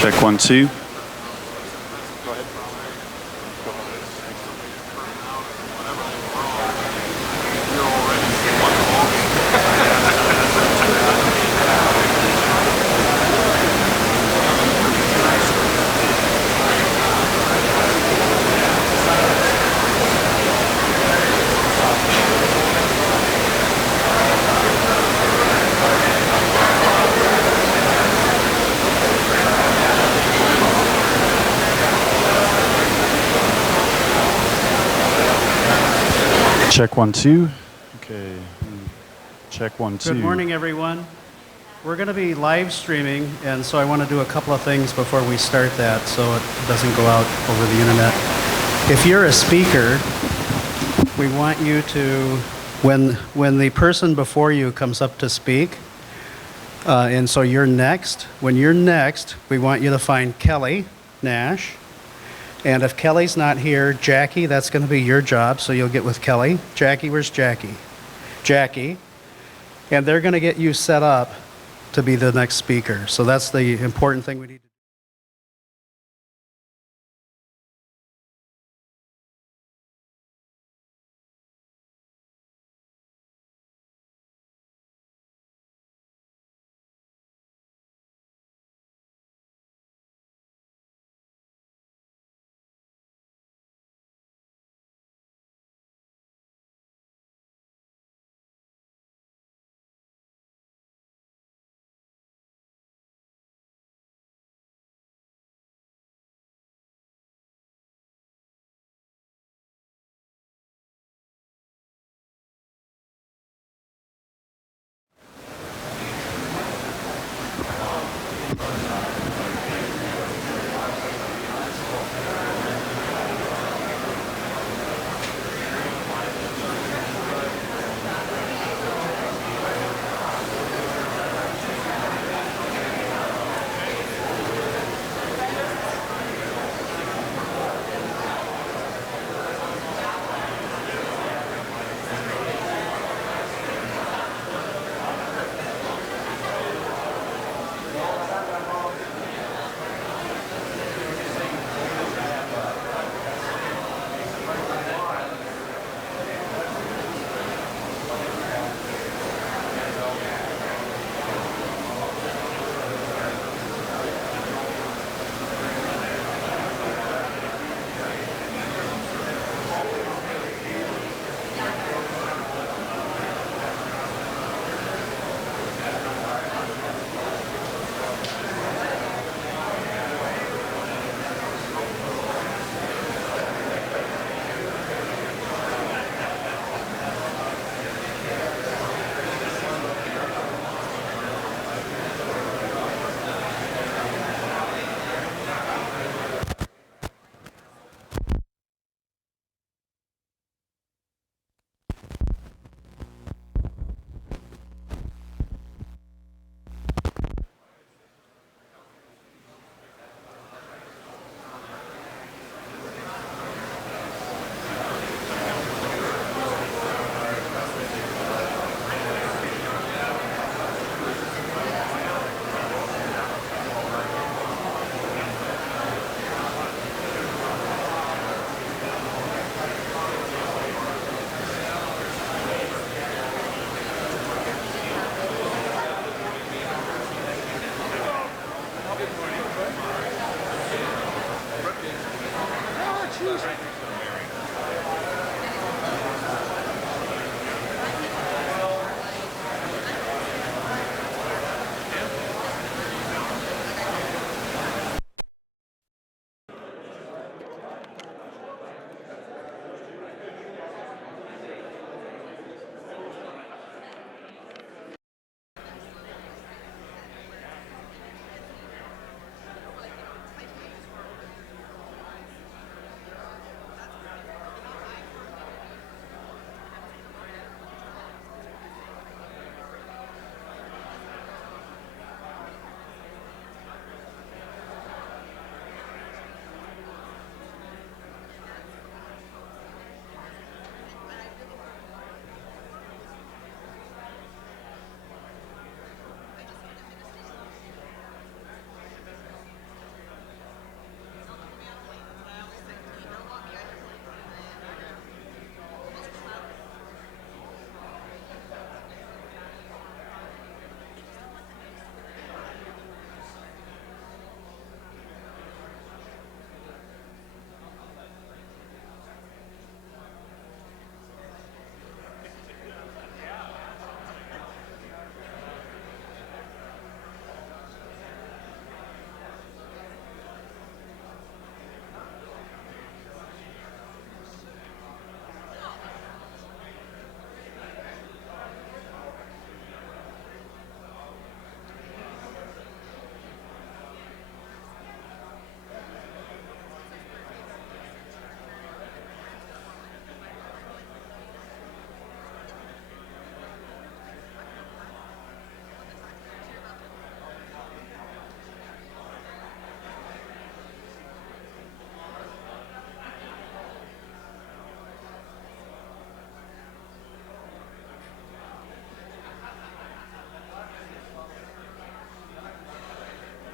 Check 1, 2. Check 1, 2. Okay. Check 1, 2. Good morning, everyone. We're going to be live streaming, and so I want to do a couple of things before we start that so it doesn't go out over the internet. If you're a speaker, we want you to, when the person before you comes up to speak, and so you're next, when you're next, we want you to find Kelly Nash. And if Kelly's not here, Jackie, that's going to be your job, so you'll get with Kelly. Jackie, where's Jackie? Jackie. And they're going to get you set up to be the next speaker. So that's the important thing we need to do.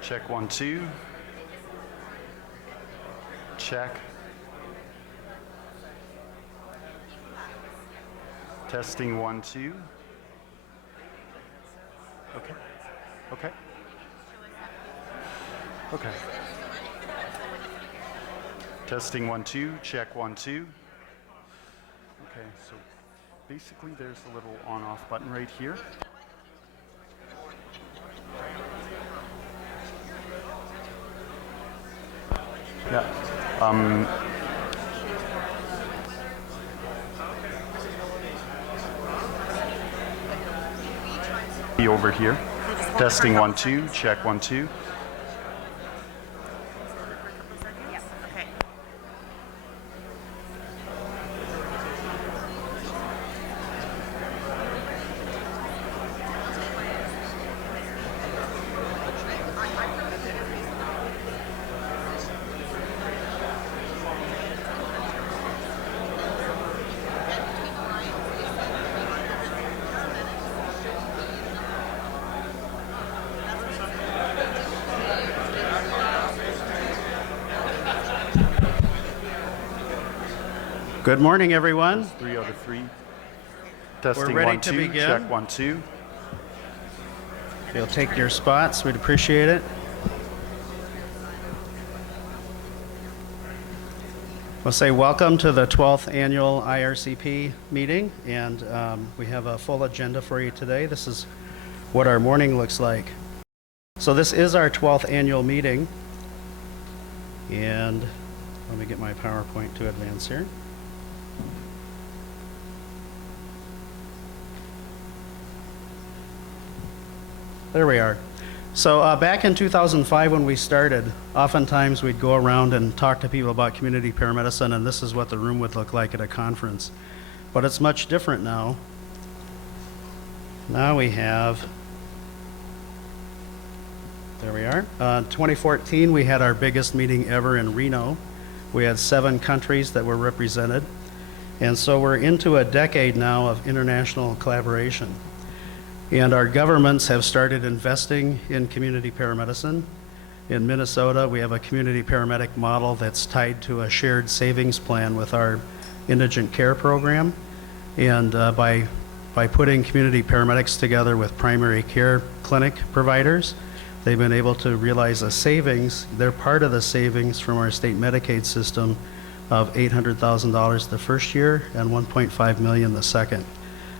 Check 1, 2. Check. Testing 1, 2. Okay. Okay. Okay. Testing 1, 2. Check 1, 2. Okay, so basically there's a little on-off button right here. Yeah. Be over here. Testing 1, 2. Check 1, 2. Yes, okay. Good morning, everyone. 3 out of 3. Testing ready 1, to 2. begin. Check 1, 2. If you'll take your spots, we'd appreciate it. We'll say welcome to the 12th annual IRCP meeting, and we have a full agenda for you today. This is what our morning looks like. So this is our 12th annual meeting, and let me get my PowerPoint to advance here. There we are. So back in 2005 when we started, oftentimes we'd go around and talk to people about community paramedicine, and this is what the room would look like at a conference. But it's much different now. Now we have, there we are. 2014 we had our biggest meeting ever in Reno. We had 7 countries that were represented. And so we're into a decade now of international collaboration. And our governments have started investing in community paramedicine. In Minnesota, we have a community paramedic model that's tied to a shared savings plan with our indigent care program. And by putting community paramedics together with primary care clinic providers, they've been able to realize a savings. They're part of the savings from our state Medicaid system of $800,000 the first year and $1.5 million the second.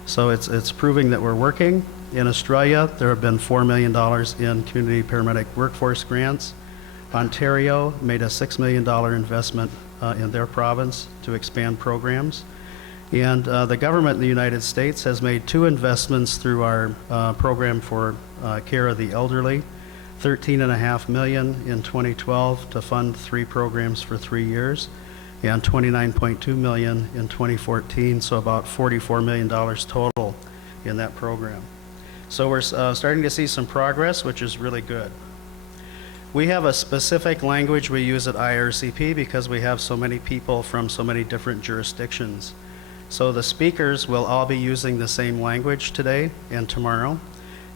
So it's proving that we're working. In Australia, there have been $4 million in community paramedic workforce grants. Ontario made a $6 million investment in their province to expand programs. And the government in the United States has made 2 investments through our program for care of the elderly, $13.5 million in 2012 to fund 3 programs for 3 years, and $29.2 million in 2014, so about $44 million total in that program. So we're starting to see some progress, which is really good. We have a specific language we use at IRCP because we have so many people from so many different jurisdictions. So the speakers will all be using the same language today and tomorrow,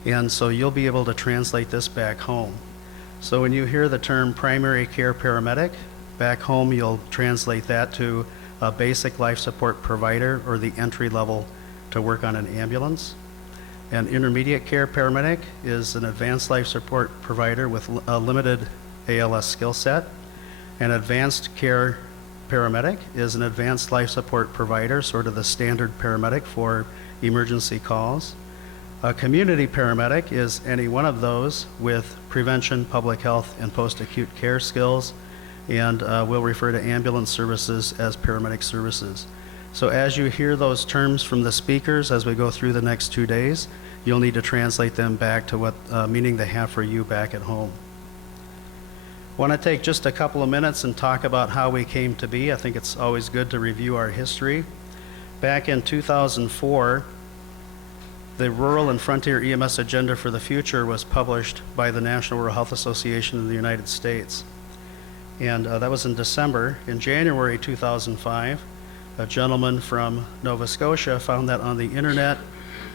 and so you'll be able to translate this back home. So when you hear the term primary care paramedic, back home you'll translate that to a basic life support provider or the entry level to work on an ambulance. An intermediate care paramedic is an advanced life support provider with a limited ALS skill set. An advanced care paramedic is an advanced life support provider, sort of the standard paramedic for emergency calls. A community paramedic is any one of those with prevention, public health, and post-acute care skills, and we'll refer to ambulance services as paramedic services. So as you hear those terms from the speakers as we go through the next 2 days, you'll need to translate them back to what meaning they have for you back at home. I want to take just a couple of minutes and talk about how we came to be. I think it's always good to review our history. Back in 2004, the Rural and Frontier EMS Agenda for the Future was published by the National Rural Health Association in the United States. And that was in December. In January 2005, a gentleman from Nova Scotia found that on the internet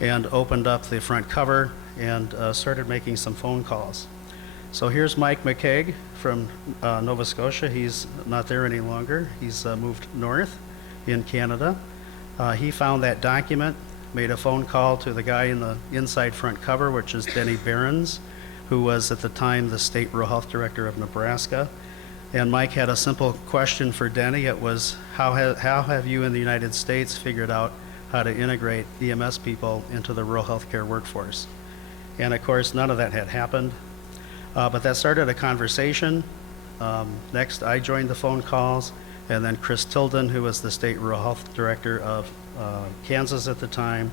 and opened up the front cover and started making some phone calls. So here's Mike McKeag from Nova Scotia. He's not there any longer. He's moved north in Canada. He found that document, made a phone call to the guy in the inside front cover, which is Denny Behrens, who was at the time the state rural health director of Nebraska. And Mike had a simple question for Denny. It was, how have you in the United States figured out how to integrate EMS people into the rural healthcare workforce? And of course, none of that had happened. But that started a conversation. Next, I joined the phone calls, and then Chris Tilden, who was the state rural health director of Kansas at the time,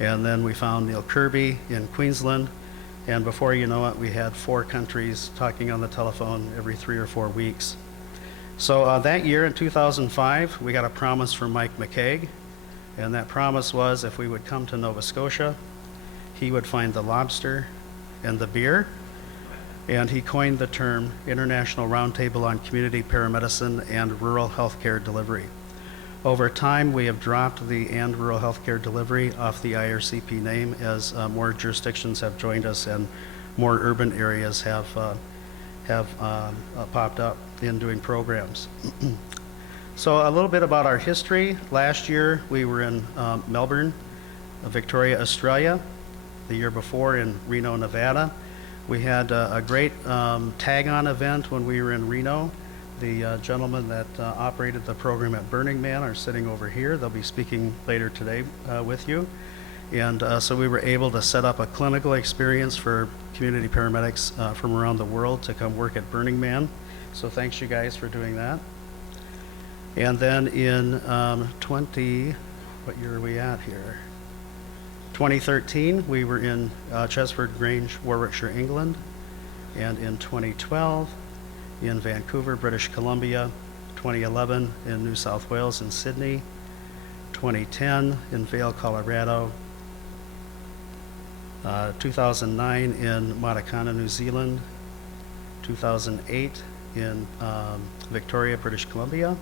and then we found Neil Kirby in Queensland, and before you know it, we had 4 countries talking on the telephone every 3 or 4 weeks. So that year in 2005, we got a promise from Mike McKeag, and that promise was if we would come to Nova Scotia, he would find the lobster and the beer. And he coined the term International Roundtable on Community Paramedicine and Rural Healthcare Delivery. Over time, we have dropped the and rural healthcare delivery off the IRCP name as more jurisdictions have joined us and more urban areas have popped up in doing programs. So a little bit about our history. Last year, we were in Melbourne, Victoria, Australia. The year before in Reno, Nevada. We had a great tag-on event when we were in Reno. The gentlemen that operated the program at Burning Man are sitting over here. They'll be speaking later today with you. And so we were able to set up a clinical experience for community paramedics from around the world to come work at Burning Man. So thanks you guys for doing that. And then in what year are we at here? 2013, we were in Chesford Grange, Warwickshire, England, and in 2012, in Vancouver, British Columbia, 2011 in New South Wales and Sydney, 2010 in Vail, Colorado, 2009 in Matakana, New Zealand, 2008 in Victoria, British Columbia,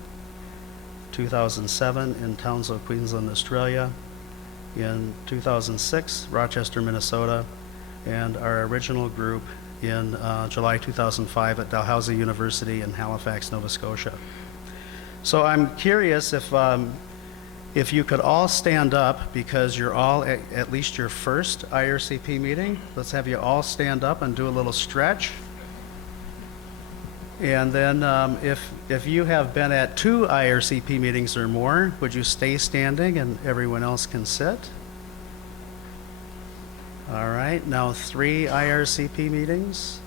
2007 in Townsville, Queensland, Australia, in 2006, Rochester, Minnesota, and our original group in July 2005 at Dalhousie University in Halifax, Nova Scotia. So I'm curious if you could all stand up because you're all at least your first IRCP meeting. Let's have you all stand up and do a little stretch. And then if you have been at 2 IRCP meetings or more, would you stay standing and everyone else can sit? All right, now 3 IRCP meetings.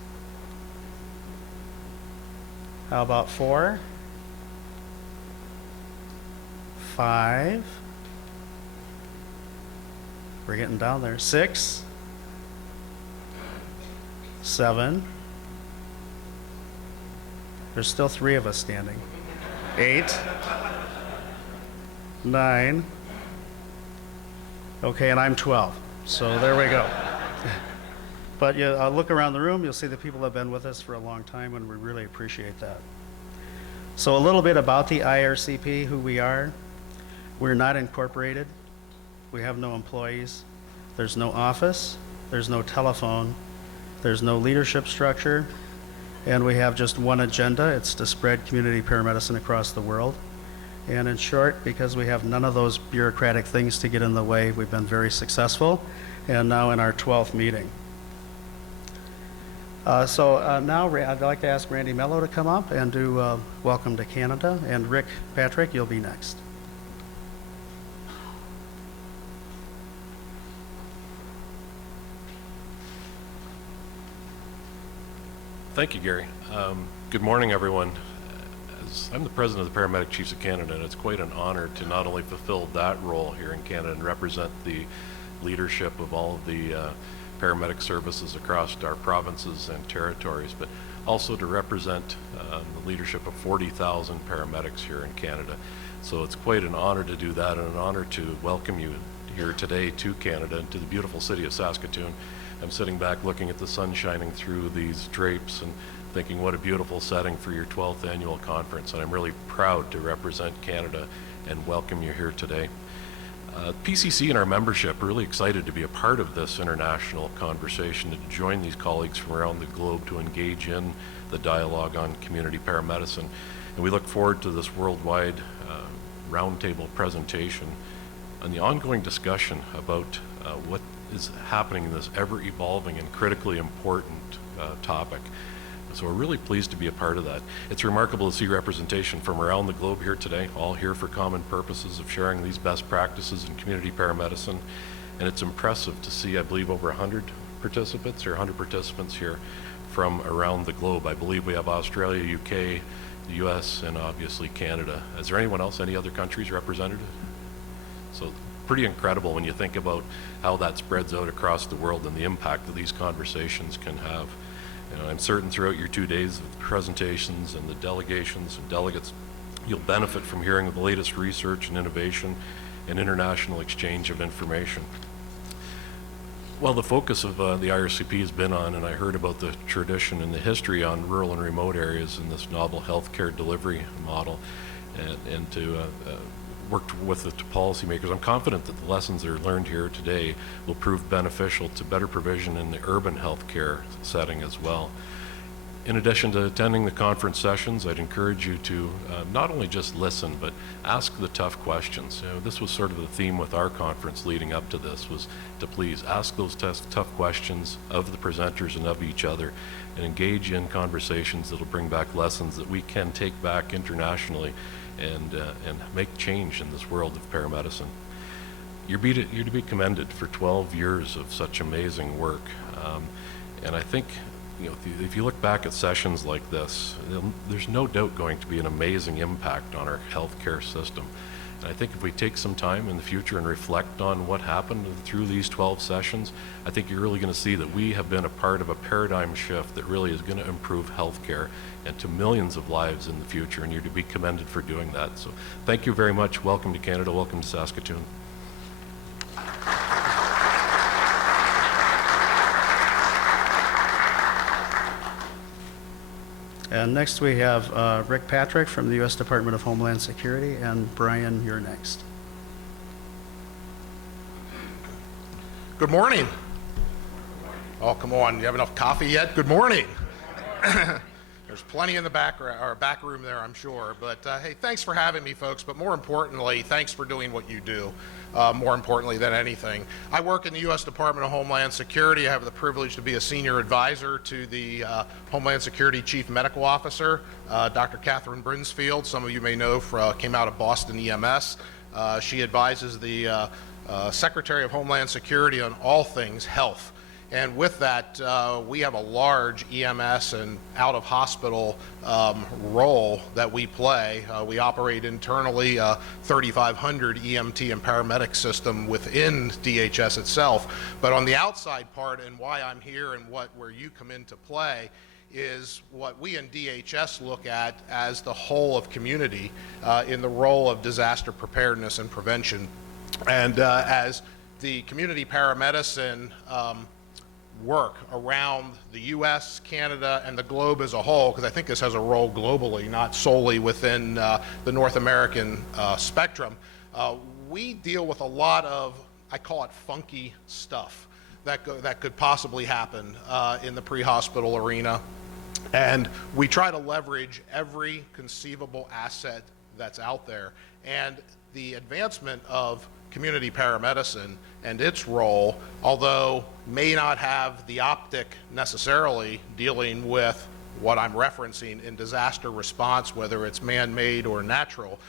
How about 4? 5? We're getting down there. 6? 7? There's still 3 of us standing. 8? 9? Okay, and I'm 12. So there we go. But you look around the room, you'll see the people have been with us for a long time, and we really appreciate that. So a little bit about the IRCP, who we are. We're not incorporated. We have no employees. There's no office. There's no telephone. There's no leadership structure. And we have just one agenda. It's to spread community paramedicine across the world. And in short, because we have none of those bureaucratic things to get in the way, we've been very successful, and now in our 12th meeting. So now I'd like to ask Randy Mello to come up and do Welcome to Canada, and Rick Patrick, you'll be next. Thank you, Gary. Good morning, everyone. I'm the president of the Paramedic Chiefs of Canada, and it's quite an honor to not only fulfill that role here in Canada and represent the leadership of all of the paramedic services across our provinces and territories, but also to represent the leadership of 40,000 paramedics here in Canada. So it's quite an honor to do that, and an honor to welcome you here today to Canada and to the beautiful city of Saskatoon. I'm sitting back looking at the sun shining through these drapes and thinking what a beautiful setting for your 12th annual conference, and I'm really proud to represent Canada and welcome you here today. PCC and our membership are really excited to be a part of this international conversation and to join these colleagues from around the globe to engage in the dialogue on community paramedicine. And we look forward to this worldwide roundtable presentation on the ongoing discussion about what is happening in this ever-evolving and critically important topic. So we're really pleased to be a part of that. It's remarkable to see representation from around the globe here today, all here for common purposes of sharing these best practices in community paramedicine. And it's impressive to see, I believe, over 100 participants here from around the globe. I believe we have Australia, UK, the US, and obviously Canada. Is there anyone else, any other countries represented? So pretty incredible when you think about how that spreads out across the world and the impact that these conversations can have. You know, I'm certain throughout your 2 days of presentations and the delegations and delegates, you'll benefit from hearing the latest research and innovation and international exchange of information. Well, the focus of the IRCP has been on, and I heard about the tradition and the history on rural and remote areas in this novel healthcare delivery model, and to work with the policymakers. I'm confident that the lessons that are learned here today will prove beneficial to better provision in the urban healthcare setting as well. In addition to attending the conference sessions, I'd encourage you to not only just listen, but ask the tough questions. You know, this was sort of the theme with our conference leading up to this, was to please ask those tough questions of the presenters and of each other, and engage in conversations that'll bring back lessons that we can take back internationally and make change in this world of paramedicine. You're to be commended for 12 years of such amazing work. And I think, you know, if you look back at sessions like this, there's no doubt going to be an amazing impact on our healthcare system. And I think if we take some time in the future and reflect on what happened through these 12 sessions, I think you're really going to see that we have been a part of a paradigm shift that really is going to improve healthcare and to millions of lives in the future, and you're to be commended for doing that. So thank you very much. Welcome to Canada. Welcome to Saskatoon. And next we have Rick Patrick from the U.S. Department of Homeland Security, and Brian, you're next. Good morning. Oh, come on. You have enough coffee yet? Good morning. There's plenty in the back room there, I'm sure. But hey, thanks for having me, folks. But more importantly, thanks for doing what you do. More importantly than anything, I work in the U.S. Department of Homeland Security. I have the privilege to be a senior advisor to the Homeland Security Chief Medical Officer, Dr. Catherine Brinsfield. Some of you may know came out of Boston EMS. She advises the Secretary of Homeland Security on all things health. And with that, we have a large EMS and out-of-hospital role that we play. We operate internally 3,500 EMT and paramedic system within DHS itself. But on the outside part, and why I'm here and where you come into play, is what we in DHS look at as the whole of community in the role of disaster preparedness and prevention. And as the community paramedicine work around the U.S., Canada, and the globe as a whole, because I think this has a role globally, not solely within the North American spectrum, we deal with a lot of, I call it funky stuff that could possibly happen in the pre-hospital arena. And we try to leverage every conceivable asset that's out there. And the advancement of community paramedicine and its role, although may not have the optic necessarily dealing with what I'm referencing in disaster response, whether it's man-made or natural,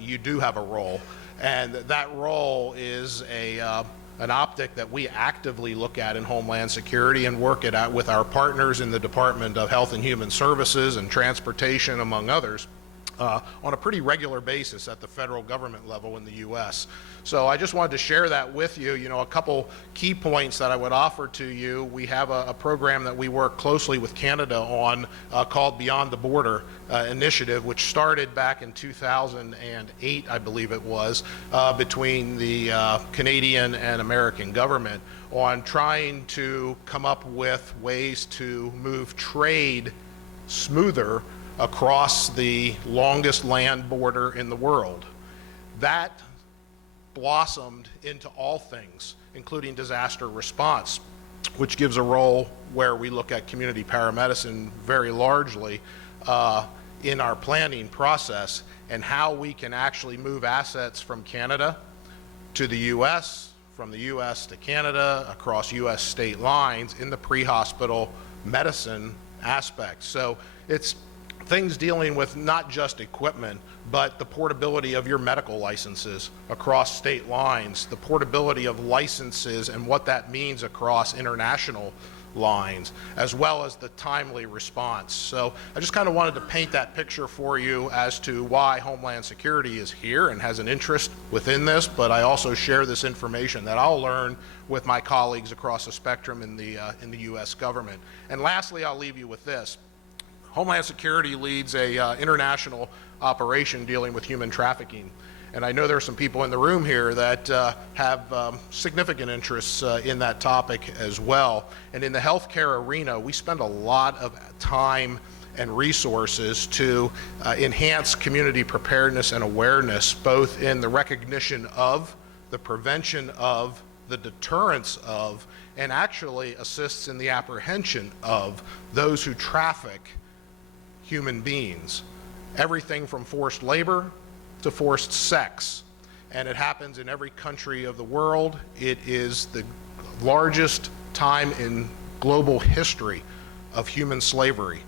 you do have a role. And that role is an optic that we actively look at in Homeland Security and work it out with our partners in the Department of Health and Human Services and Transportation, among others, on a pretty regular basis at the federal government level in the U.S. So I just wanted to share that with you. You know, a couple key points that I would offer to you. We have a program that we work closely with Canada on called Beyond the Border Initiative, which started back in 2008, I believe it was, between the Canadian and American government on trying to come up with ways to move trade smoother across the longest land border in the world. That blossomed into all things, including disaster response, which gives a role where we look at community paramedicine very largely in our planning process, and how we can actually move assets from Canada to the U.S., from the U.S. to Canada, across U.S. state lines in the pre-hospital medicine aspect. So it's things dealing with not just equipment, but the portability of your medical licenses across state lines, the portability of licenses and what that means across international lines, as well as the timely response. So I just kind of wanted to paint that picture for you as to why Homeland Security is here and has an interest within this, but I also share this information that I'll learn with my colleagues across the spectrum in the U.S. government. And lastly, I'll leave you with this. Homeland Security leads a international operation dealing with human trafficking. And I know there are some people in the room here that have significant interests in that topic as well. And in the healthcare arena, we spend a lot of time and resources to enhance community preparedness and awareness, both in the recognition of, the prevention of, the deterrence of, and actually assists in the apprehension of those who traffic human beings. Everything from forced labor to forced sex, and it happens in every country of the world. It is the largest time in global history of human slavery.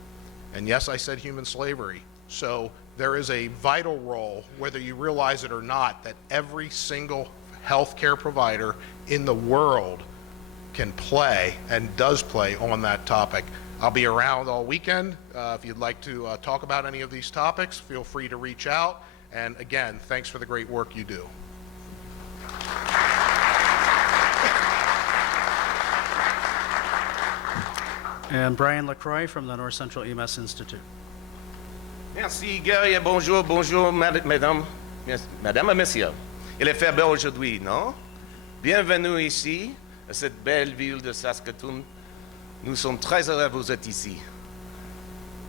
And yes, I said human slavery. So there is a vital role, whether you realize it or not, that every single healthcare provider in the world can play and does play on that topic. I'll be around all weekend. If you'd like to talk about any of these topics, feel free to reach out. And again, thanks for the great work you do. And Brian LaCroix from the North Central EMS Institute. Merci, Gary, et bonjour, bonjour, madame et messieurs. Il est fait beau aujourd'hui, non? Bienvenue ici, à cette belle ville de Saskatoon. Nous sommes très heureux que vous êtes ici.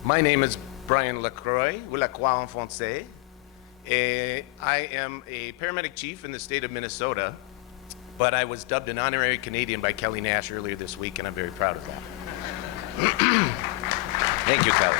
My name is Brian LaCroix, ou Lacroix en français. I am a paramedic chief in the state of Minnesota, but I was dubbed an honorary Canadian by Kelly Nash earlier this week, and I'm very proud of that. Thank you, Kelly.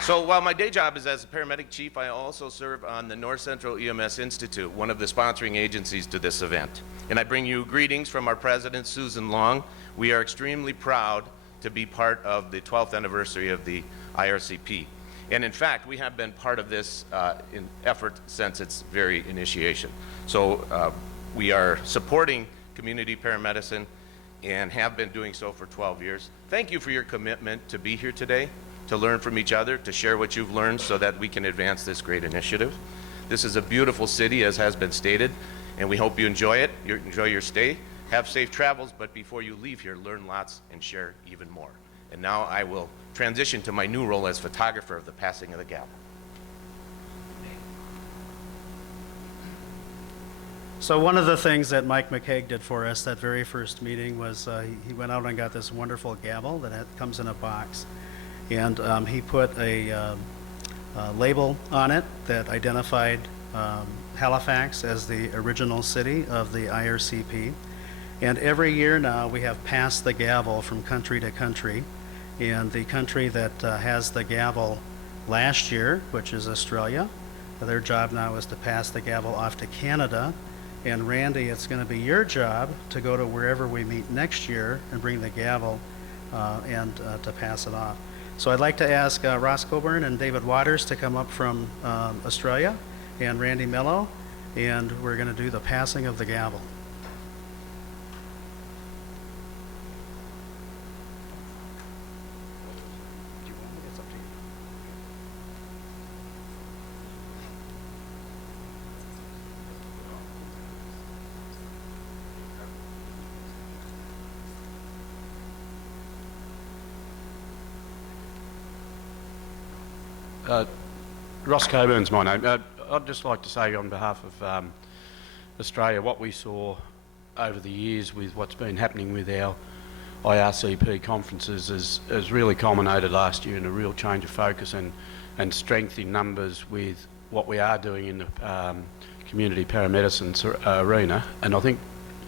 So while my day job is as a paramedic chief, I also serve on the North Central EMS Institute, one of the sponsoring agencies to this event. And I bring you greetings from our president, Susan Long. We are extremely proud to be part of the 12th anniversary of the IRCP. And in fact, we have been part of this effort since its very initiation. So we are supporting community paramedicine and have been doing so for 12 years. Thank you for your commitment to be here today, to learn from each other, to share what you've learned so that we can advance this great initiative. This is a beautiful city, as has been stated, and we hope you enjoy it, enjoy your stay. Have safe travels, but before you leave here, learn lots and share even more. And now I will transition to my new role as photographer of the passing of the gavel. So one of the things that Mike McCaig did for us that very first meeting was he went out and got this wonderful gavel that comes in a box. And he put a label on it that identified Halifax as the original city of the IRCP. And every year now we have passed the gavel from country to country. And the country that has the gavel last year, which is Australia, their job now is to pass the gavel off to Canada. And Randy, it's going to be your job to go to wherever we meet next year and bring the gavel and to pass it off. So I'd like to ask Ross Coburn and David Waters to come up from Australia, and Randy Mello, and we're going to do the passing of the gavel. Ross Coburn's my name. I'd just like to say on behalf of Australia, what we saw over the years with what's been happening with our IRCP conferences has really culminated last year in a real change of focus and strength in numbers with what we are doing in the community paramedicine arena. And I think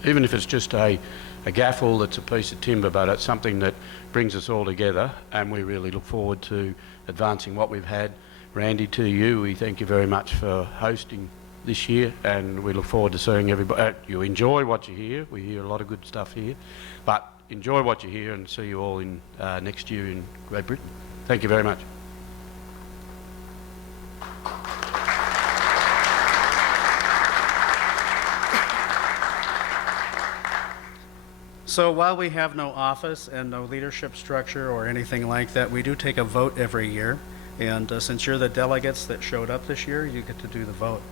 even if it's just a gaffle that's a piece of timber, but it's something that brings us all together, and we really look forward to advancing what we've had. Randy, to you, we thank you very much for hosting this year, and we look forward to seeing everybody. You enjoy what you hear. We hear a lot of good stuff here, but enjoy what you hear, and see you all in next year in Great Britain. Thank you very much. So while we have no office and no leadership structure or anything like that, we do take a vote every year. And since you're the delegates that showed up this year, you get to do the vote.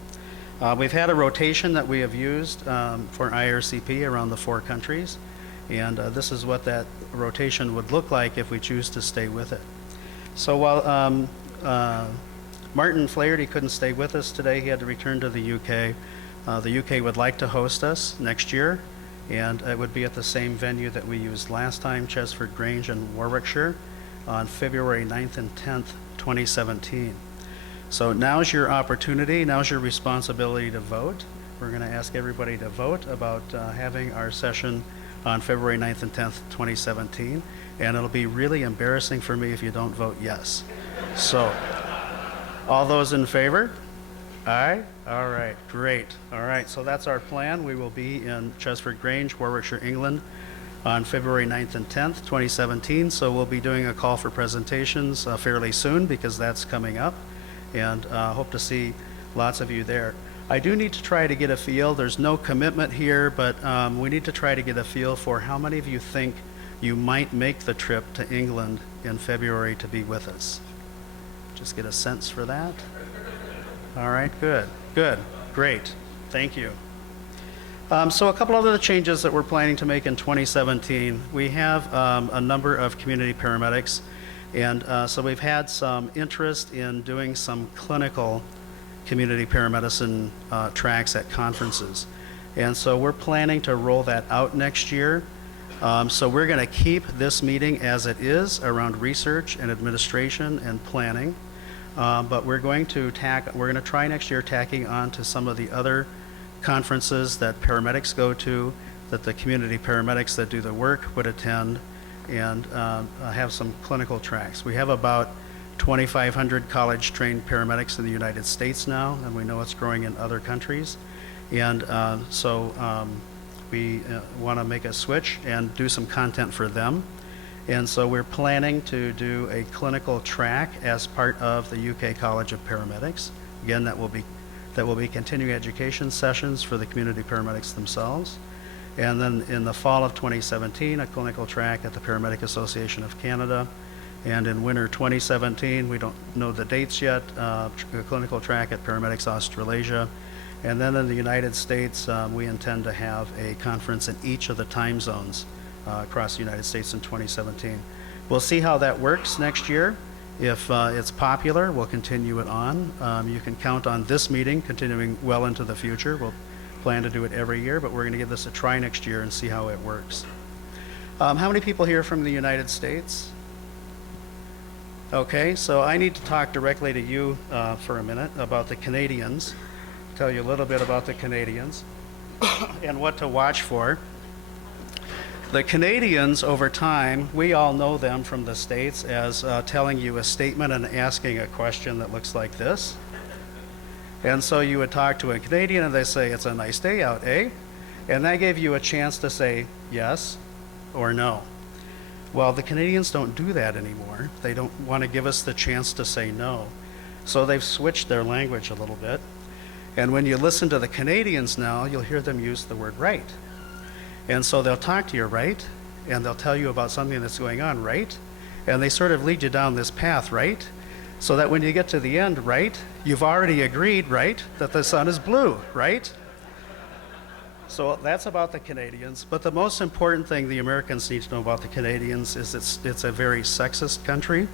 We've had a rotation that we have used for IRCP around the 4 countries. And this is what that rotation would look like if we choose to stay with it. So while Martin Flaherty couldn't stay with us today, he had to return to the UK. The UK would like to host us next year, and it would be at the same venue that we used last time, Chesford Grange in Warwickshire, on February 9th and 10th, 2017. So now's your opportunity, now's your responsibility to vote. We're going to ask everybody to vote about having our session on February 9th and 10th, 2017, and it'll be really embarrassing for me if you don't vote yes. So, all those in favor? Aye? All right, great. All right, so that's our plan. We will be in Chesford Grange, Warwickshire, England on February 9th and 10th, 2017. So we'll be doing a call for presentations fairly soon because that's coming up, and hope to see lots of you there. I do need to try to get a feel. There's no commitment here, but we need to try to get a feel for how many of you think you might make the trip to England in February to be with us. Just get a sense for that. All right, good, great, thank you. So a couple other changes that we're planning to make in 2017. We have a number of community paramedics, and so we've had some interest in doing some clinical community paramedicine tracks at conferences. And so we're planning to roll that out next year. So we're going to keep this meeting as it is around research and administration and planning. But we're going to try next year tacking on to some of the other conferences that paramedics go to, that the community paramedics that do the work would attend, and have some clinical tracks. We have about 2,500 college-trained paramedics in the United States now, and we know it's growing in other countries. And so we want to make a switch and do some content for them. And so we're planning to do a clinical track as part of the UK College of Paramedics. Again, that will be continuing education sessions for the community paramedics themselves. And then in the fall of 2017, a clinical track at the Paramedic Association of Canada. And in winter 2017, we don't know the dates yet, a clinical track at Paramedics Australasia. And then in the United States, we intend to have a conference in each of the time zones across the United States in 2017. We'll see how that works next year. If it's popular, we'll continue it on. You can count on this meeting continuing well into the future. We'll plan to do it every year, but we're going to give this a try next year and see how it works. How many people here from the United States? Okay, so I need to talk directly to you for a minute about the Canadians, tell you a little bit about the Canadians and what to watch for. The Canadians, over time, we all know them from the States as telling you a statement and asking a question that looks like this. And so you would talk to a Canadian and they say, "It's a nice day out, eh?" And that gave you a chance to say yes or no. Well, the Canadians don't do that anymore. They don't want to give us the chance to say no. So they've switched their language a little bit. And when you listen to the Canadians now, you'll hear them use the word right. And so they'll talk to you right, and they'll tell you about something that's going on right, and they sort of lead you down this path right, so that when you get to the end right, you've already agreed right that the sun is blue, right? So that's about the Canadians. But the most important thing the Americans need to know about the Canadians is it's a very sexist country,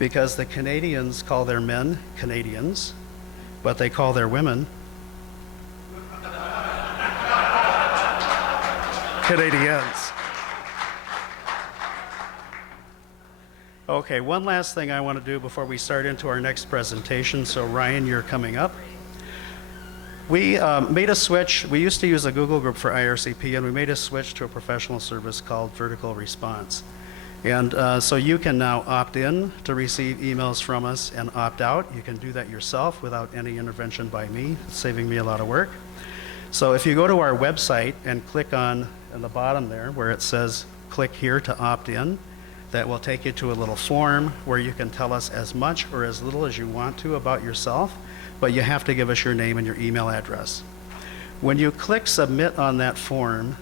because the Canadians call their men Canadians, but they call their women Canadians. Okay, one last thing I want to do before we start into our next presentation. So Ryan, you're coming up. We made a switch. We used to use a Google group for IRCP, and we made a switch to a professional service called Vertical Response. And so you can now opt in to receive emails from us and opt out. You can do that yourself without any intervention by me, saving me a lot of work. So if you go to our website and click on the bottom there where it says click here to opt in, that will take you to a little form where you can tell us as much or as little as you want to about yourself, but you have to give us your name and your email address. When you click submit on that form,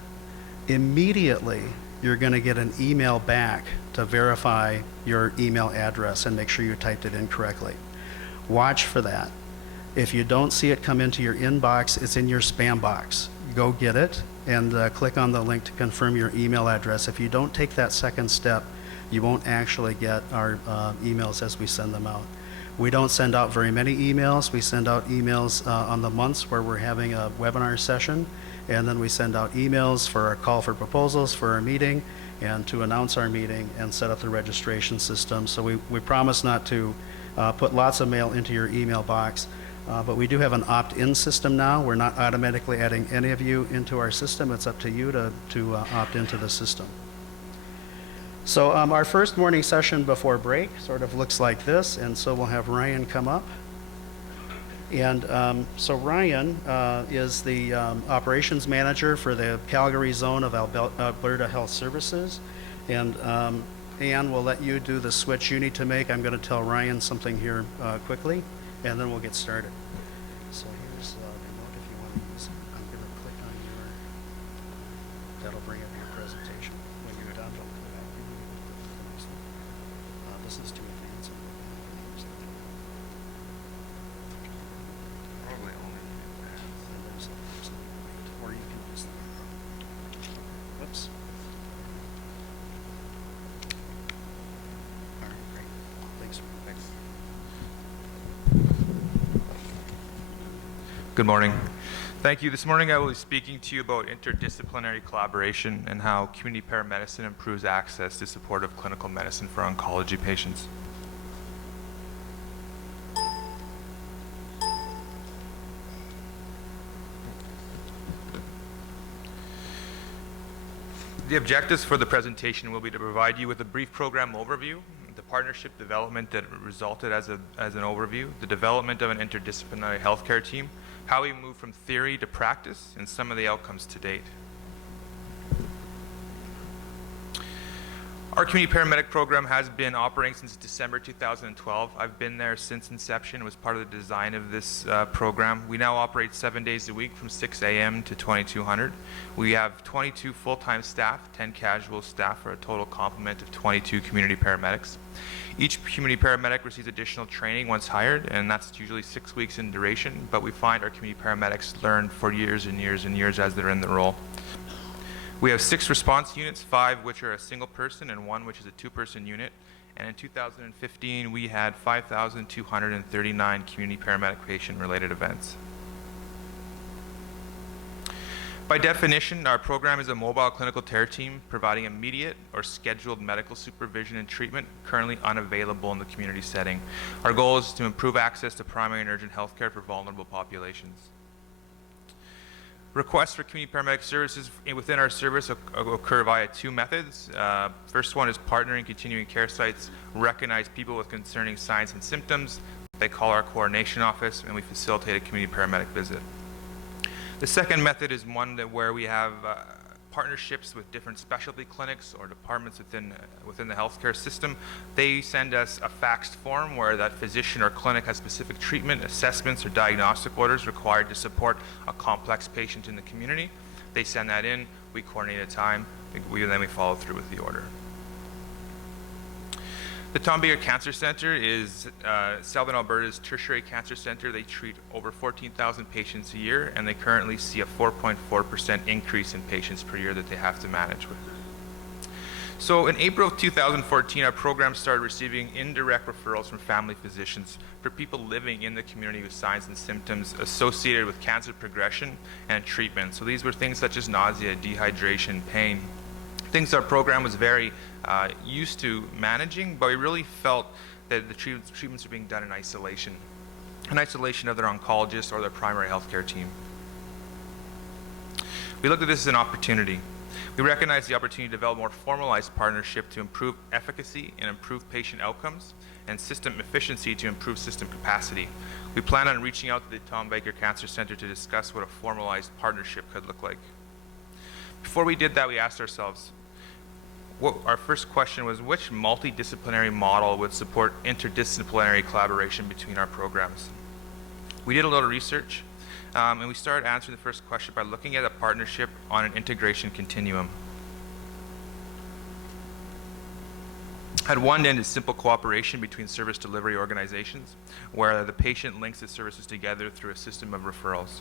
immediately you're going to get an email back to verify your email address and make sure you typed it in correctly. Watch for that. If you don't see it come into your inbox, it's in your spam box. Go get it and click on the link to confirm your email address. If you don't take that second step, you won't actually get our emails as we send them out. We don't send out very many emails. We send out emails on the months where we're having a webinar session, and then we send out emails for our call for proposals for our meeting and to announce our meeting and set up the registration system. So we promise not to put lots of mail into your email box, but we do have an opt-in system now. We're not automatically adding any of you into our system. It's up to you to opt into the system. So our first morning session before break sort of looks like this, and so we'll have Ryan come up. And so Ryan is the operations manager for the Calgary zone of Alberta Health Services. And Ann will let you do the switch you need to make. I'm going to tell Ryan something here quickly, and then we'll get started. So here's the remote if you want to use it. I'm going to click on your, that'll bring up your presentation. When you're done, don't click on it. This is too advanced. Probably only Or you can use them. Whoops. All right, great. Thanks. Good morning. Thank you. This morning I will be speaking to you about interdisciplinary collaboration and how community paramedicine improves access to supportive clinical medicine for oncology patients. The objectives for the presentation will be to provide you with a brief program overview, the partnership development that resulted as an overview, the development of an interdisciplinary healthcare team, how we move from theory to practice, and some of the outcomes to date. Our community paramedic program has been operating since December 2012. I've been there since inception, was part of the design of this program. We now operate 7 days a week from 6 a.m. to 2200. We have 22 full-time staff, 10 casual staff for a total complement of 22 community paramedics. Each community paramedic receives additional training once hired, and that's usually 6 weeks in duration, but we find our community paramedics learn for years and years and years as they're in the role. We have 6 response units, 5 which are a single person and 1 which is a 2-person unit. And in 2015, we had 5,239 community paramedic patient-related events. By definition, our program is a mobile clinical care team providing immediate or scheduled medical supervision and treatment currently unavailable in the community setting. Our goal is to improve access to primary and urgent health care for vulnerable populations. Requests for community paramedic services within our service occur via 2 methods. First one is partnering continuing care sites recognize people with concerning signs and symptoms. They call our coordination office and we facilitate a community paramedic visit. The second method is one where we have partnerships with different specialty clinics or departments within the healthcare system. They send us a faxed form where that physician or clinic has specific treatment, assessments, or diagnostic orders required to support a complex patient in the community. They send that in, we coordinate a time, then we follow through with the order. The Tom Baker Cancer Center is Southern Alberta's tertiary cancer center. They treat over 14,000 patients a year, and they currently see a 4.4% increase in patients per year that they have to manage with. So in April of 2014, our program started receiving indirect referrals from family physicians for people living in the community with signs and symptoms associated with cancer progression and treatment. So these were things such as nausea, dehydration, pain, things our program was very used to managing, but we really felt that the treatments were being done in isolation. in isolation of their oncologist or their primary healthcare team. We looked at this as an opportunity. We recognize the opportunity to develop more formalized partnership to improve efficacy and improve patient outcomes, and system efficiency to improve system capacity. We plan on reaching out to the Tom Baker Cancer Center to discuss what a formalized partnership could look like. Before we did that, we asked ourselves, our first question was, which multidisciplinary model would support interdisciplinary collaboration between our programs? We did a little research, and we started answering the first question by looking at a partnership on an integration continuum. At one end is simple cooperation between service delivery organizations, where the patient links the services together through a system of referrals.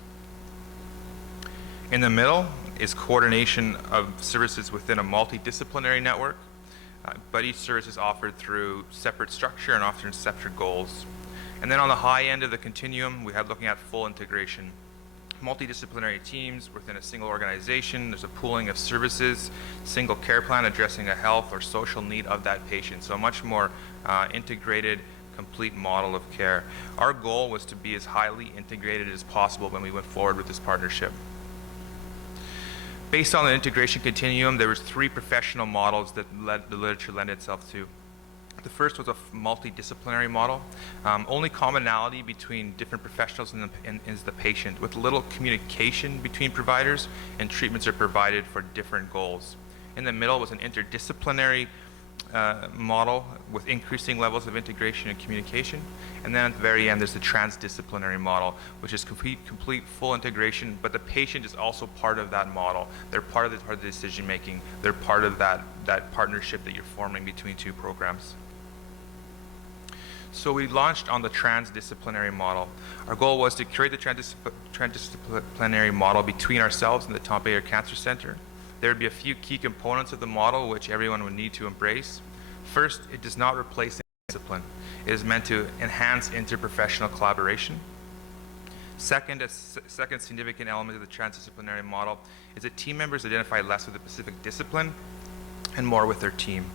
In the middle is coordination of services within a multidisciplinary network, but each service is offered through separate structure and often separate goals. And then on the high end of the continuum, we have looking at full integration. Multidisciplinary teams within a single organization, there's a pooling of services, single care plan addressing a health or social need of that patient. So a much more integrated, complete model of care. Our goal was to be as highly integrated as possible when we went forward with this partnership. Based on the integration continuum, there was 3 professional models that the literature lent itself to. The first was a multidisciplinary model. Only commonality between different professionals is the patient, with little communication between providers, and treatments are provided for different goals. In the middle was an interdisciplinary model with increasing levels of integration and communication. And then at the very end, there's the transdisciplinary model, which is complete full integration, but the patient is also part of that model. They're part of the decision making. They're part of that partnership that you're forming between 2 programs. So we launched on the transdisciplinary model. Our goal was to create the transdisciplinary model between ourselves and the Tom Baker Cancer Center. There would be a few key components of the model which everyone would need to embrace. First, it does not replace any discipline. It is meant to enhance interprofessional collaboration. Second, a second significant element of the transdisciplinary model is that team members identify less with a specific discipline and more with their team.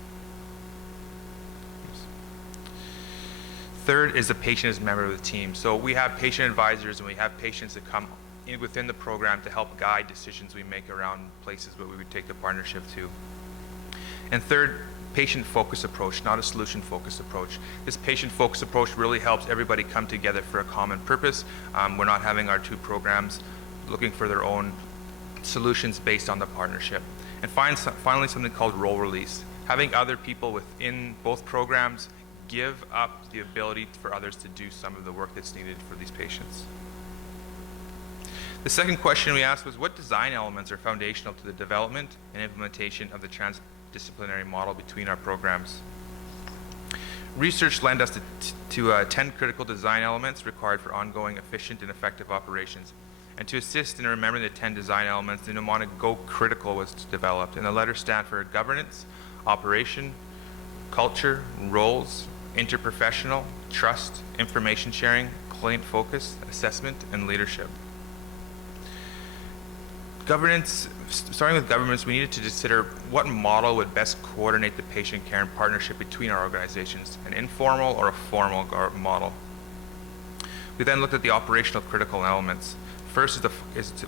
Third is the patient as a member of the team. So we have patient advisors and we have patients that come in within the program to help guide decisions we make around places where we would take the partnership to. And third, patient-focused approach, not a solution-focused approach. This patient-focused approach really helps everybody come together for a common purpose. We're not having our 2 programs looking for their own solutions based on the partnership. And finally, something called role release. Having other people within both programs give up the ability for others to do some of the work that's needed for these patients. The second question we asked was, what design elements are foundational to the development and implementation of the transdisciplinary model between our programs? Research led us to 10 critical design elements required for ongoing efficient and effective operations. And to assist in remembering the 10 design elements, the mnemonic Go Critical was developed, and the letters stand for governance, operation, culture, roles, interprofessional, trust, information sharing, client focus, assessment, and leadership. Governance, starting with governance, we needed to consider what model would best coordinate the patient care and partnership between our organizations, an informal or a formal model. We then looked at the operational critical elements. First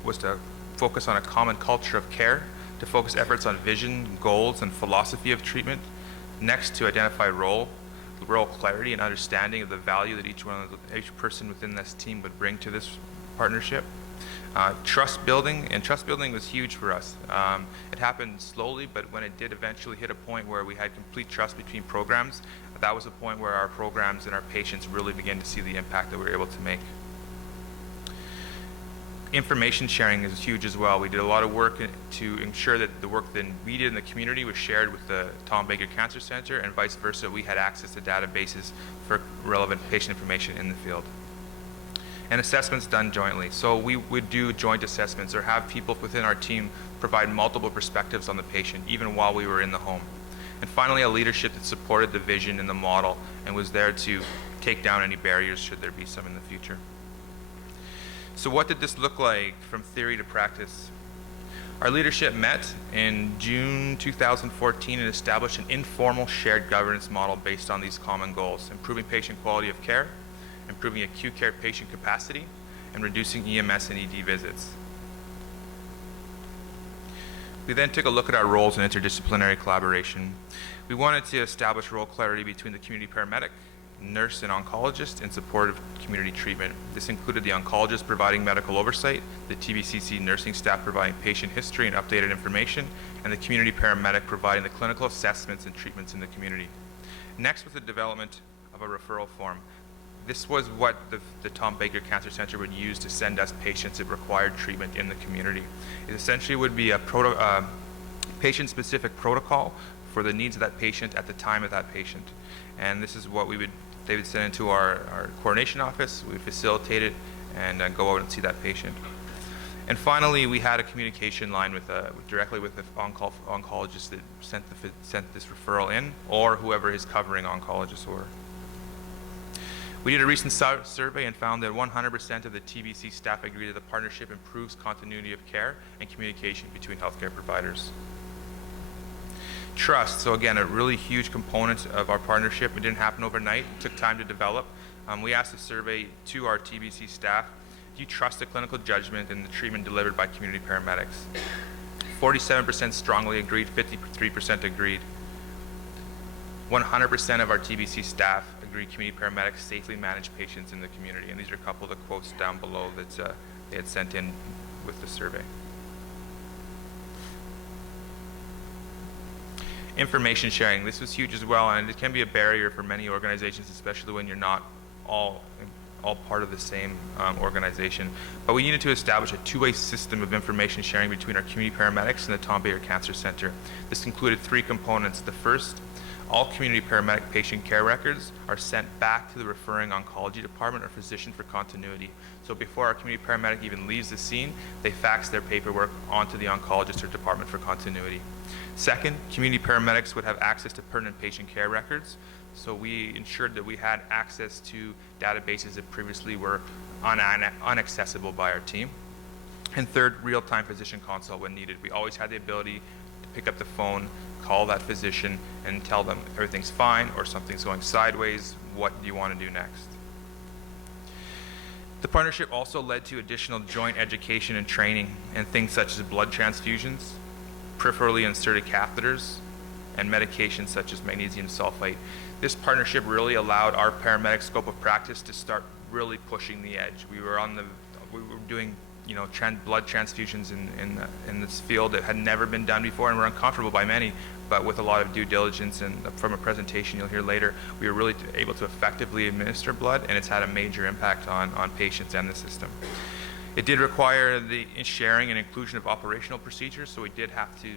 was to focus on a common culture of care, to focus efforts on vision, goals, and philosophy of treatment. Next, to identify role clarity and understanding of the value that each person within this team would bring to this partnership. Trust building, and trust building was huge for us. It happened slowly, but when it did eventually hit a point where we had complete trust between programs, that was a point where our programs and our patients really began to see the impact that we were able to make. Information sharing is huge as well. We did a lot of work to ensure that the work that we did in the community was shared with the Tom Baker Cancer Center, and vice versa. We had access to databases for relevant patient information in the field. And assessments done jointly. So we would do joint assessments or have people within our team provide multiple perspectives on the patient, even while we were in the home. And finally, a leadership that supported the vision and the model and was there to take down any barriers should there be some in the future. So what did this look like from theory to practice? Our leadership met in June 2014 and established an informal shared governance model based on these common goals: improving patient quality of care, improving acute care patient capacity, and reducing EMS and ED visits. We then took a look at our roles in interdisciplinary collaboration. We wanted to establish role clarity between the community paramedic, nurse, and oncologist in support of community treatment. This included the oncologist providing medical oversight, the TBCC nursing staff providing patient history and updated information, and the community paramedic providing the clinical assessments and treatments in the community. Next was the development of a referral form. This was what the Tom Baker Cancer Center would use to send us patients that required treatment in the community. It essentially would be a patient-specific protocol for the needs of that patient at the time of that patient. And this is what they would send into our coordination office, we would facilitate it, and go out and see that patient. And finally, we had a communication line directly with the oncologist that sent this referral in, or whoever his covering oncologists were. We did a recent survey and found that 100% of the TBC staff agree that the partnership improves continuity of care and communication between healthcare providers. Trust, so again, a really huge component of our partnership. It didn't happen overnight, it took time to develop. We asked the survey to our TBC staff, do you trust the clinical judgment and the treatment delivered by community paramedics? 47% strongly agreed, 53% agreed. 100% of our TBC staff agree community paramedics safely manage patients in the community. And these are a couple of the quotes down below that they had sent in with the survey. Information sharing, this was huge as well, and it can be a barrier for many organizations, especially when you're not all part of the same organization. But we needed to establish a two-way system of information sharing between our community paramedics and the Tom Baker Cancer Center. This included three components. The first, all community paramedic patient care records are sent back to the referring oncology department or physician for continuity. So before our community paramedic even leaves the scene, they fax their paperwork onto the oncologist or department for continuity. Second, community paramedics would have access to pertinent patient care records. So we ensured that we had access to databases that previously were inaccessible by our team. And third, real-time physician consult when needed. We always had the ability to pick up the phone, call that physician, and tell them everything's fine or something's going sideways, what do you want to do next? The partnership also led to additional joint education and training and things such as blood transfusions, peripherally inserted catheters, and medications such as magnesium sulfate. This partnership really allowed our paramedic scope of practice to start really pushing the edge. We were doing blood transfusions in this field that had never been done before and were uncomfortable by many, but with a lot of due diligence and from a presentation you'll hear later, we were really able to effectively administer blood, and it's had a major impact on patients and the system. It did require the sharing and inclusion of operational procedures, so we did have to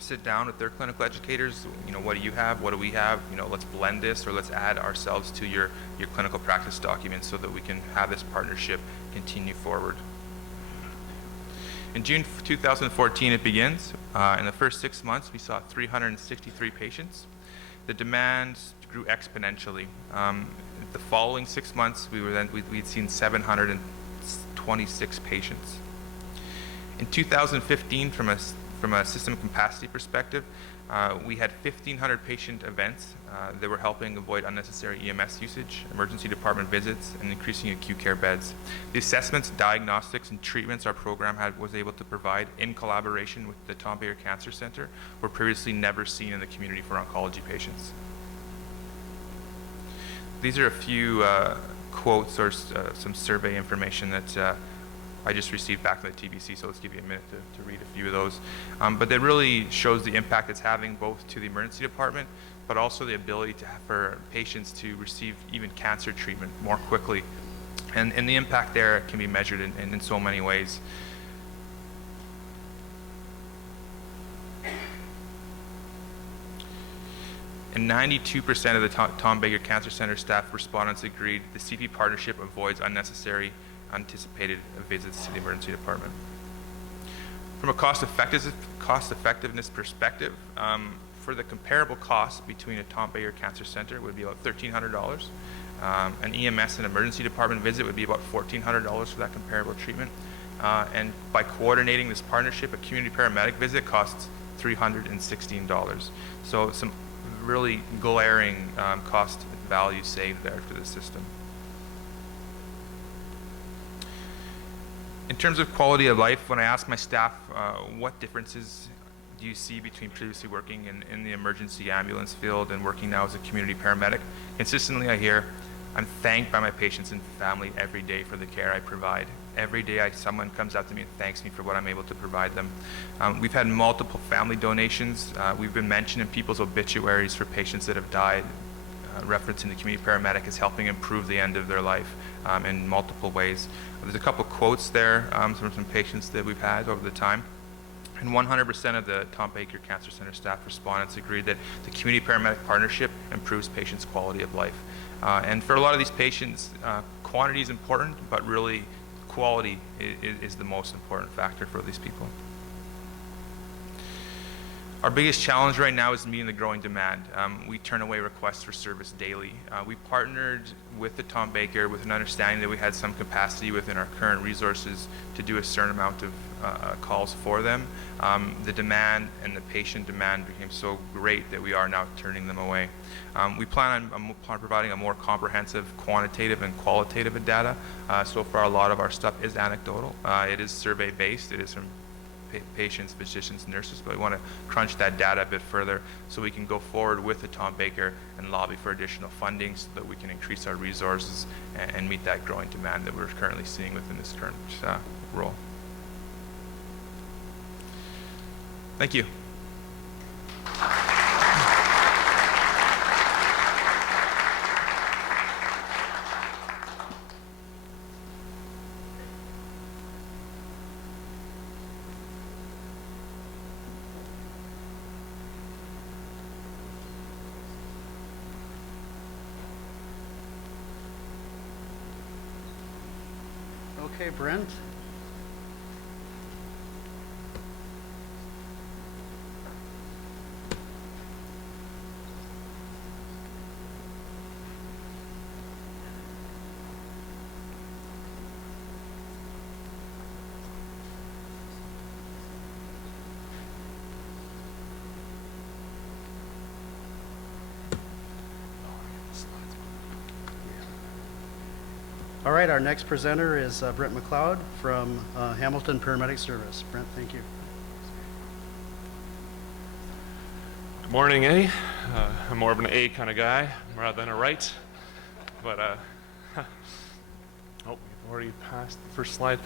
sit down with their clinical educators. What do you have? What do we have? Let's blend this, or let's add ourselves to your clinical practice documents so that we can have this partnership continue forward. In June 2014, it begins. In the first 6 months, we saw 363 patients. The demand grew exponentially. The following 6 months, we'd seen 726 patients. In 2015, from a system capacity perspective, we had 1,500 patient events that were helping avoid unnecessary EMS usage, emergency department visits, and increasing acute care beds. The assessments, diagnostics, and treatments our program was able to provide in collaboration with the Tom Baker Cancer Center were previously never seen in the community for oncology patients. These are a few quotes or some survey information that I just received back from the TBC, so let's give you a minute to read a few of those. But that really shows the impact it's having both to the emergency department, but also the ability for patients to receive even cancer treatment more quickly. And the impact there can be measured in so many ways. And 92% of the Tom Baker Cancer Center staff respondents agreed the CP partnership avoids unnecessary anticipated visits to the emergency department. From a cost effectiveness perspective, for the comparable cost between a Tom Baker Cancer Center would be about $1,300. An EMS and emergency department visit would be about $1,400 for that comparable treatment. And by coordinating this partnership, a community paramedic visit costs $316. So some really glaring cost value saved there for the system. In terms of quality of life, when I ask my staff what differences do you see between previously working in the emergency ambulance field and working now as a community paramedic, consistently I hear, I'm thanked by my patients and family every day for the care I provide. Every day someone comes up to me and thanks me for what I'm able to provide them. We've had multiple family donations. We've been mentioned in people's obituaries for patients that have died, referencing the community paramedic as helping improve the end of their life in multiple ways. There's a couple quotes there from some patients that we've had over the time. And 100% of the Tom Baker Cancer Center staff respondents agreed that the community paramedic partnership improves patients' quality of life. And for a lot of these patients, quantity is important, but really quality is the most important factor for these people. Our biggest challenge right now is meeting the growing demand. We turn away requests for service daily. We partnered with the Tom Baker with an understanding that we had some capacity within our current resources to do a certain amount of calls for them. The demand and the patient demand became so great that we are now turning them away. We plan on providing a more comprehensive quantitative and qualitative data. So far, a lot of our stuff is anecdotal. It is survey-based. It is from patients, physicians, nurses, but we want to crunch that data a bit further so we can go forward with the Tom Baker and lobby for additional funding so that we can increase our resources and meet that growing demand that we're currently seeing within this current role. Thank you. Okay, Brent. All right, our next presenter is Brent McLeod from Hamilton Paramedic Service. Brent, thank you. Good morning, eh? I'm more of an A kind of guy rather than a right. But, oh, we've already passed the first slide.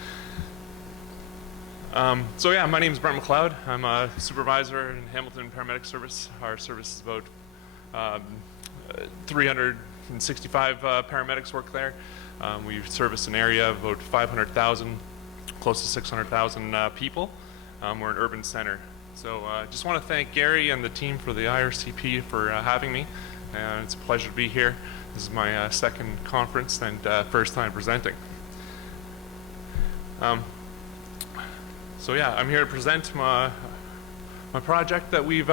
So yeah, my name is Brent McLeod. I'm a supervisor in Hamilton Paramedic Service. Our service is about 365 paramedics work there. We service an area of about 500,000, close to 600,000 people. We're an urban center. So I just want to thank Gary and the team for the IRCP for having me. It's a pleasure to be here. This is my second conference and first time presenting. So yeah, I'm here to present my project that we've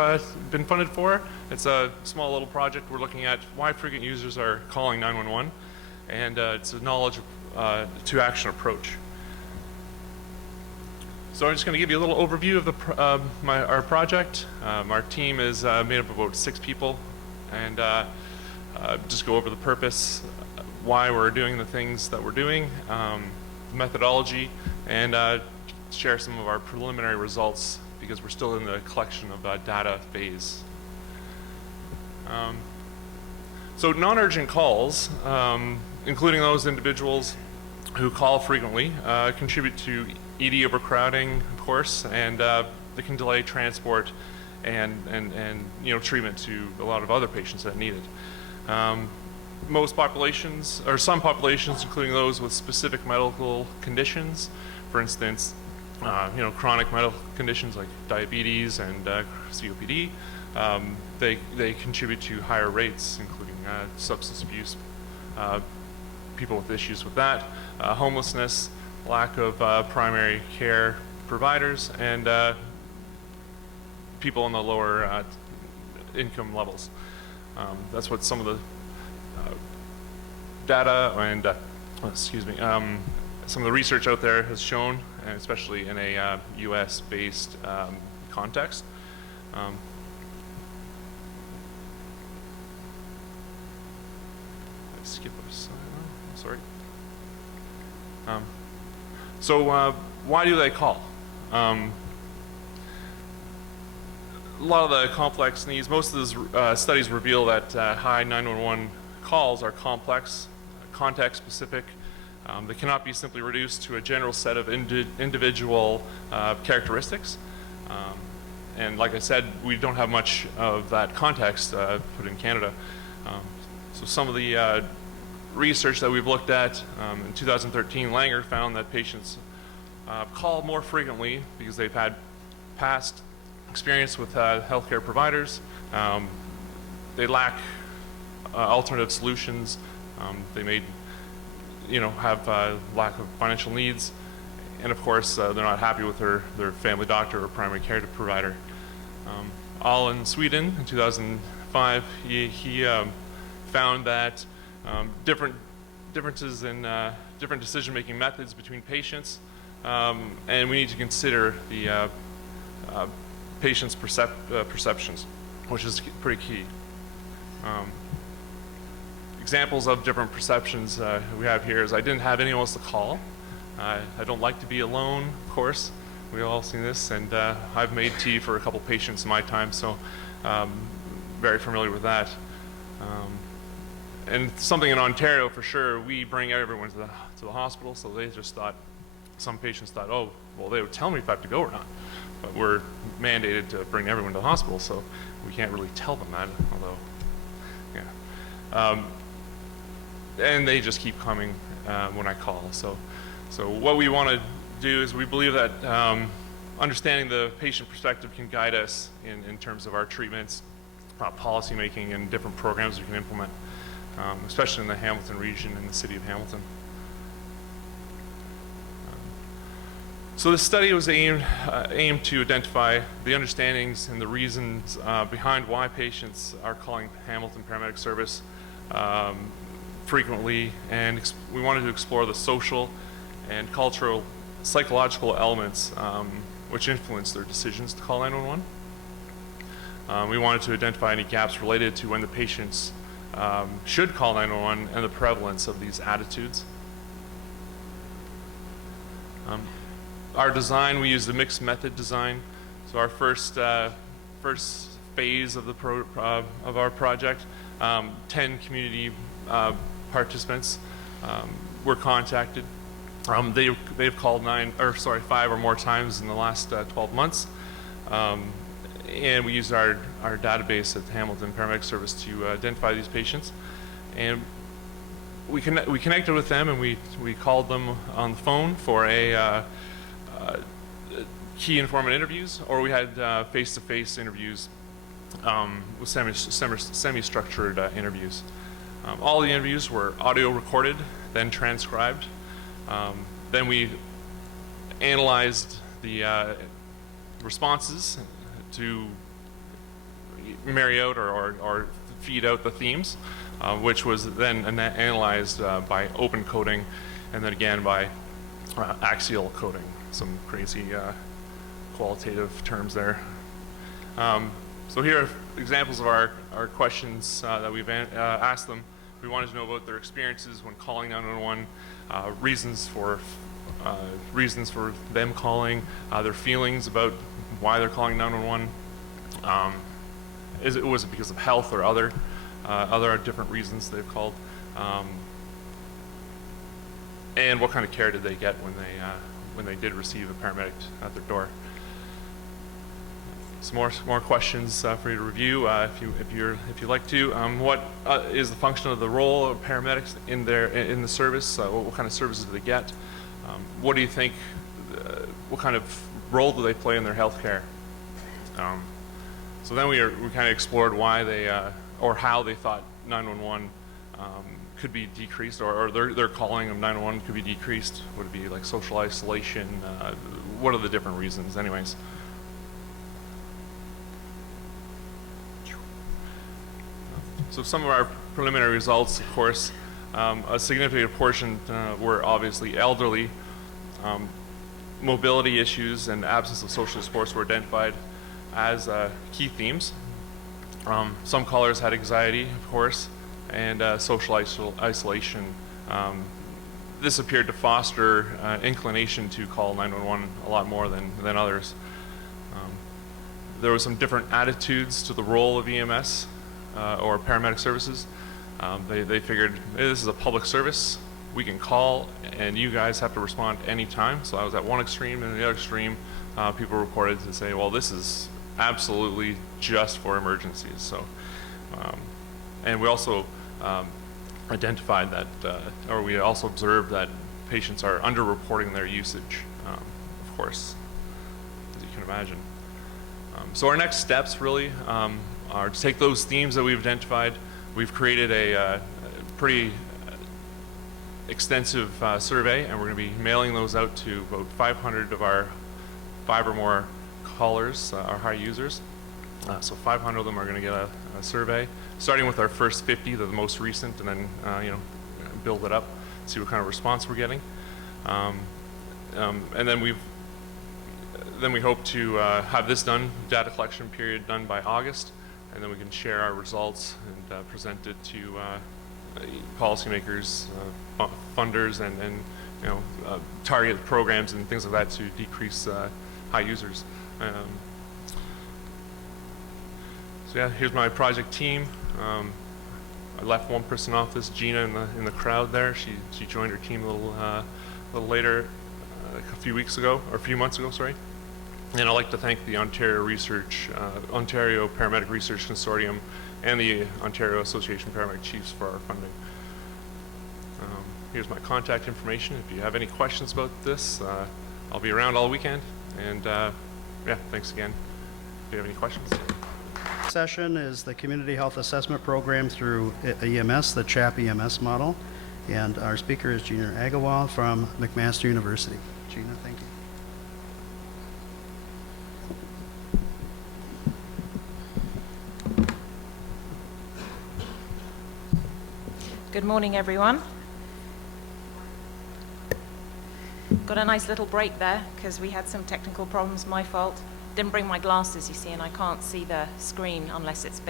been funded for. It's a small little project. We're looking at why frequent users are calling 911. And it's a knowledge to action approach. So I'm just going to give you a little overview of our project. Our team is made up of about 6 people, and just go over the purpose, why we're doing the things that we're doing, methodology, and share some of our preliminary results because we're still in the collection of data phase. So non-urgent calls, including those individuals who call frequently, contribute to ED overcrowding, of course, and they can delay transport and treatment to a lot of other patients that need it. Most populations, or some populations, including those with specific medical conditions, for instance, chronic medical conditions like diabetes and COPD, they contribute to higher rates, including substance abuse, people with issues with that, homelessness, lack of primary care providers, and people in the lower income levels. That's what some of the data and some of the research out there has shown, and especially in a US-based context. Skip a slide. Sorry. So why do they call? A lot of the complex needs, most of the studies reveal that high 911 calls are complex, context-specific. They cannot be simply reduced to a general set of individual characteristics. And like I said, we don't have much of that context put in Canada. So some of the research that we've looked at, in 2013, Langer found that patients call more frequently because they've had past experience with healthcare providers. They lack alternative solutions. They may, have lack of financial needs, and of course, they're not happy with their family doctor or primary care provider. All in Sweden in 2005, he found that differences in different decision-making methods between patients, and we need to consider the patient's perceptions, which is pretty key. Examples of different perceptions we have here is I didn't have anyone else to call. I don't like to be alone, of course. We've all seen this, and I've made tea for a couple patients in my time, so very familiar with that. And something in Ontario for sure, we bring everyone to the hospital, so they just thought, some patients thought, oh, well, they would tell me if I have to go or not. But we're mandated to bring everyone to the hospital, so we can't really tell them that, although, yeah. And they just keep coming when I call. So what we want to do is we believe that understanding the patient perspective can guide us in terms of our treatments, policy making, and different programs we can implement, especially in the Hamilton region and the city of Hamilton. So this study was aimed to identify the understandings and the reasons behind why patients are calling Hamilton Paramedic Service frequently, and we wanted to explore the social and cultural, psychological elements which influence their decisions to call 911. We wanted to identify any gaps related to when the patients should call 911 and the prevalence of these attitudes. Our design, we used a mixed method design. So our first phase of our project, 10 community participants were contacted. They've called 5 or more times in the last 12 months. And we used our database at Hamilton Paramedic Service to identify these patients. And we connected with them, and we called them on the phone for key informant interviews, or we had face-to-face interviews with semi-structured interviews. All the interviews were audio recorded, then transcribed. Then we analyzed the responses to marry out or feed out the themes, which was then analyzed by open coding, and then again by axial coding. Some crazy qualitative terms there. So here are examples of our questions that we've asked them. We wanted to know about their experiences when calling 911, reasons for them calling, their feelings about why they're calling 911. Was it because of health or other different reasons they've called? And what kind of care did they get when they did receive a paramedic at their door? Some more questions for you to review if you like to. What is the function of the role of paramedics in the service? What kind of services do they get? What do you think? What kind of role do they play in their health care? So then we kind of explored why they or how they thought 911 could be decreased, or their calling of 911 could be decreased. Would it be like social isolation? What are the different reasons, anyways? So some of our preliminary results, of course, a significant portion were obviously elderly. Mobility issues and absence of social supports were identified as key themes. Some callers had anxiety, of course, and social isolation this appeared to foster inclination to call 911 a lot more than others. There were some different attitudes to the role of EMS or paramedic services. They figured, hey, this is a public service. We can call, and you guys have to respond anytime. So I was at one extreme, and the other extreme, people reported to say, well, this is absolutely just for emergencies. So, and we also identified that, or we also observed that patients are underreporting their usage, of course, as you can imagine. So our next steps really are to take those themes that we've identified. We've created a pretty extensive survey, and we're going to be mailing those out to about 500 of our 5 or more callers, our high users. So 500 of them are going to get a survey, starting with our first 50, the most recent, and then build it up, see what kind of response we're getting. And then we hope to have this done, data collection period done by August, and then we can share our results and present it to policymakers, funders, and target programs and things like that to decrease high users. So yeah, here's my project team. I left one person off this, Gina, in the crowd there. She joined her team a little later, a few months ago, sorry. And I'd like to thank the Ontario Paramedic Research Consortium and the Ontario Association of Paramedic Chiefs for our funding. Here's my contact information. If you have any questions about this, I'll be around all weekend. And yeah, thanks again. If you have any questions. Session is the Community Health Assessment Program through EMS, the CHAP EMS model. And our speaker is Gina Agawal from McMaster University. Gina, thank you. Good morning, everyone. Got a nice little break there because we had some technical problems, my fault. Didn't bring my glasses, you see, and I can't see the screen unless it's big.